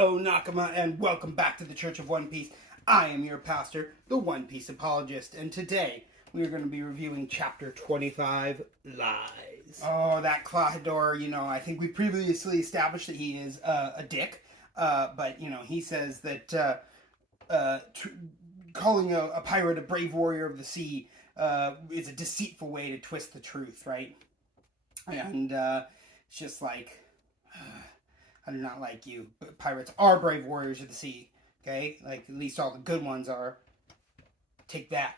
Hello, Nakama, and welcome back to the Church of One Piece. I am your pastor, the One Piece apologist, and today we are going to be reviewing Chapter 25, Lies. Oh, that Klahadore, I think we previously established that he is a dick, but, he says that calling a pirate a brave warrior of the sea is a deceitful way to twist the truth, right? And it's just like... I do not like you. But pirates are brave warriors of the sea. Okay? Like, at least all the good ones are. Take that.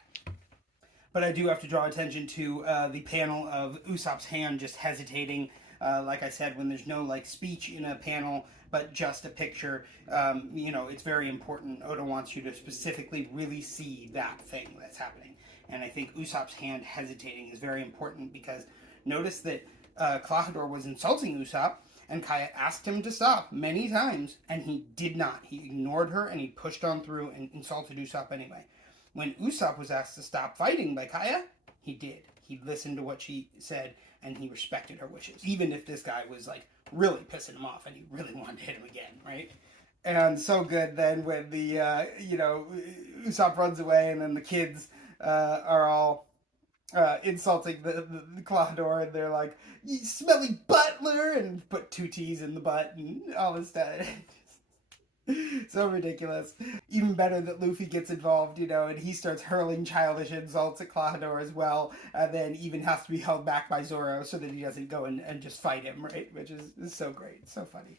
But I do have to draw attention to the panel of Usopp's hand just hesitating. Like I said, when there's no, speech in a panel, but just a picture, it's very important. Oda wants you to specifically really see that thing that's happening. And I think Usopp's hand hesitating is very important because notice that Klahadore was insulting Usopp, and Kaya asked him to stop many times, and he did not. He ignored her, and he pushed on through and insulted Usopp anyway. When Usopp was asked to stop fighting by Kaya, he did. He listened to what she said, and he respected her wishes. Even if this guy was, really pissing him off, and he really wanted to hit him again, right? And so good then when the, Usopp runs away, and then the kids are all... insulting the Klahadore, and they're like, "You smelly butler," and put two T's in the butt and all this stuff. So ridiculous. Even better that Luffy gets involved, and he starts hurling childish insults at Klahadore as well, and then even has to be held back by Zoro so that he doesn't go and just fight him, right? Which is so great, so funny.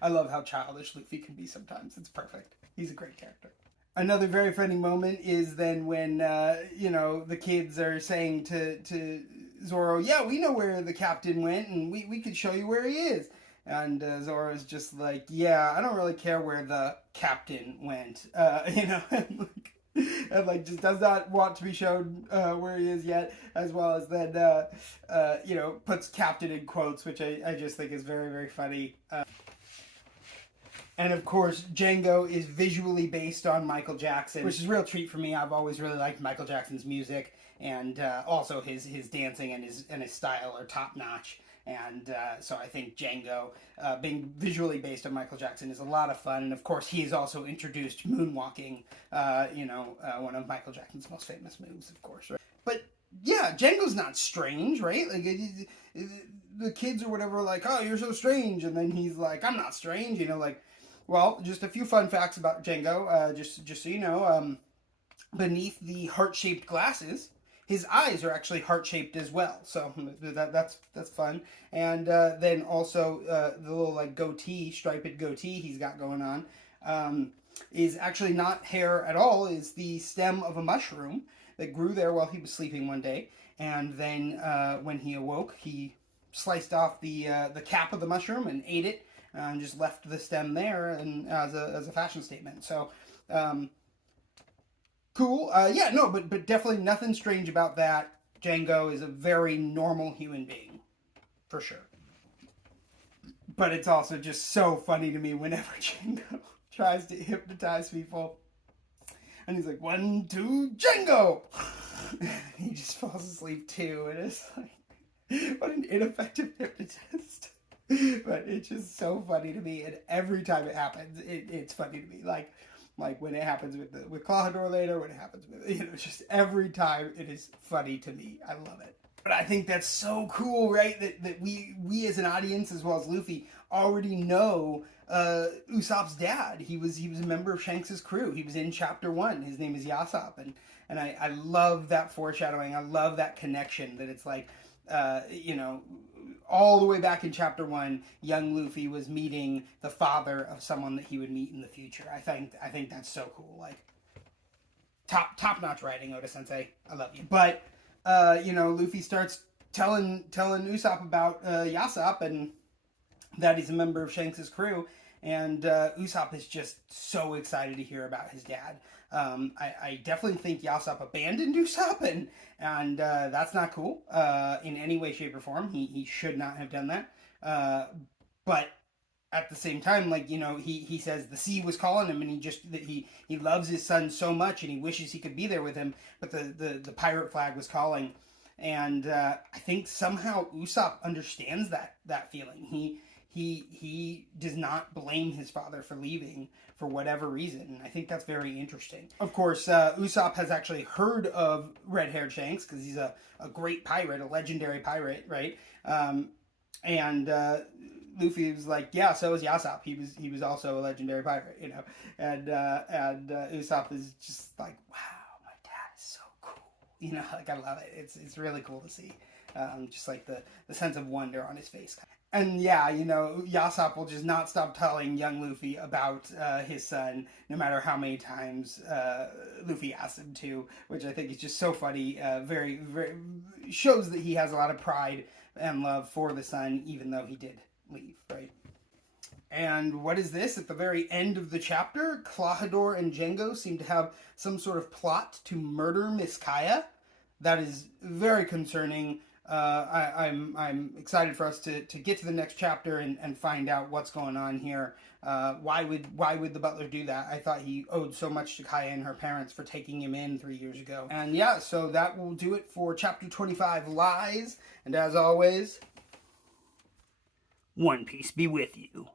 I love how childish Luffy can be sometimes. It's perfect. He's a great character. Another very funny moment is then when, the kids are saying to Zoro, "Yeah, we know where the captain went, and we could show you where he is." And Zoro's just like, "Yeah, I don't really care where the captain went," and just does not want to be shown where he is yet, as well as then, puts captain in quotes, which I just think is very, very funny. And of course, Django is visually based on Michael Jackson, which is a real treat for me. I've always really liked Michael Jackson's music, and also his dancing and his style are top notch. And so I think Django, being visually based on Michael Jackson, is a lot of fun. And of course, he has also introduced moonwalking, one of Michael Jackson's most famous moves, of course. Right? But yeah, Django's not strange, right? The kids or whatever are like, "Oh, you're so strange," and then he's like, "I'm not strange," Well, just a few fun facts about Django, just so you know. Beneath the heart-shaped glasses, his eyes are actually heart-shaped as well. So that's fun. And then also the little goatee, striped goatee he's got going on, is actually not hair at all. Is the stem of a mushroom that grew there while he was sleeping one day. And then when he awoke, he sliced off the cap of the mushroom and ate it. And just left the stem there and as a fashion statement. So, cool. But definitely nothing strange about that. Django is a very normal human being, for sure. But it's also just so funny to me whenever Django tries to hypnotize people. And he's like, "1, 2, Django!" He just falls asleep too. And it's like, what an ineffective hypnotist. But it's just so funny to me, and every time it happens, it's funny to me. Like when it happens with Klahadore later, when it happens with just every time it is funny to me. I love it. But I think that's so cool, right? That we as an audience, as well as Luffy, already know Usopp's dad. He was a member of Shanks' crew. He was in Chapter 1. His name is Yasopp, and I love that foreshadowing. I love that connection. That it's like, all the way back in Chapter 1, young Luffy was meeting the father of someone that he would meet in the future. I think that's so cool. Top notch writing, Oda Sensei. I love you. But Luffy starts telling Usopp about Yasopp and that he's a member of Shanks' crew, and Usopp is just so excited to hear about his dad. I definitely think Yasopp abandoned Usopp, and that's not cool in any way, shape, or form. He should not have done that. But at the same time, he says the sea was calling him, and he loves his son so much, and he wishes he could be there with him. But the pirate flag was calling, and I think somehow Usopp understands that feeling. he does not blame his father for leaving for whatever reason. And I think that's very interesting. Of course, Usopp has actually heard of Red-Haired Shanks because he's a great pirate, a legendary pirate, right? And Luffy was like, yeah, so is Yasopp. He was also a legendary pirate, you know. And Usopp is just like, wow, my dad is so cool, you know. Like, I love it. It's really cool to see, just like the sense of wonder on his face. And yeah, you know, Yasopp will just not stop telling young Luffy about his son, no matter how many times Luffy asks him to, which I think is just so funny. Very, very shows that he has a lot of pride and love for the son, even though he did leave, right? And what is this? At the very end of the chapter, Klahadore and Django seem to have some sort of plot to murder Miss Kaya. That is very concerning. I'm excited for us to get to the next chapter and find out what's going on here. Why would the butler do that? I thought he owed so much to Kaya and her parents for taking him in 3 years ago. And yeah, so that will do it for chapter 25, Lies. And as always, One Piece be with you.